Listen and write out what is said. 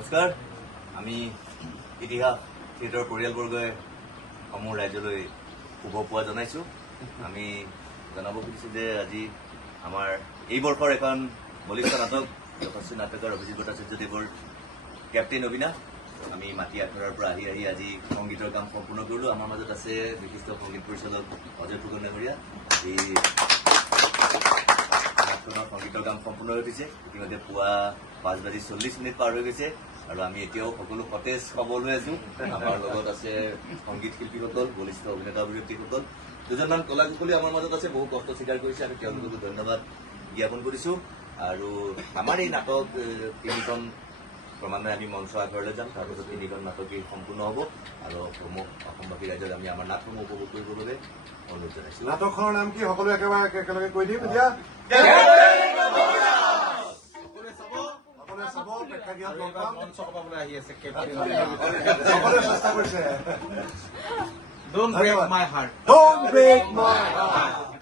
নমস্কাৰ আমি ইতিহাস থিয়েটাৰ পৰিয়ালবৰ্গই সমূহ ৰাজ্যলৈ শুভ পোৱা জনাইছো। আমি জনাব খুজিছো যে আজি আমাৰ এই বৰ্ষৰ এখন বলিষ্ঠ নাটক যশস্বী নাটকৰ অভিজিৎ ভট্টাচাৰ্যদেৱৰ কেপ্টেইন অবিনাশ আমি মাটি আখৰাৰ পৰা আহি আজি সংগীতৰ কাম সম্পূৰ্ণ কৰিলো। আমাৰ মাজত আছে বিশিষ্ট সংগীত পৰিচালক অজয় ফুকন ডাঙৰীয়া। এই নাটখনৰ সংগীতৰ কাম সম্পূৰ্ণ হৈ উঠিছে। ইতিমধ্যে পুৱা 5:40 পাৰ হৈ গৈছে আৰু আমি এতিয়াও সকলো সতেজ সবল হৈ আছো। আমাৰ লগত আছে সংগীত শিল্পীসকল, বলিষ্ঠ অভিনেতা অভিনেত্ৰীসকল, দুজনমান কলাকুশলী আমাৰ মাজত আছে। বহু কষ্ট স্বীকাৰ কৰিছে, আমি তেওঁলোককো ধন্যবাদ জ্ঞাপন কৰিছো। আৰু আমাৰ এই নাটক তিনিখন ক্ৰমান্বয়ে আমি মঞ্চ আগৰলৈ যাম। তাৰপিছত তিনিখন নাটকেই সম্পূৰ্ণ হ'ব আৰু অসমবাসী ৰাইজক আমি আমাৰ নাটসমূহ উপভোগ কৰিবৰ বাবে অনুৰোধ জনাইছো। নাটকখনৰ নাম কি সকলোৱে একেলগে কৈ দিম এতিয়া। Don't break my heart. Don't break my heart.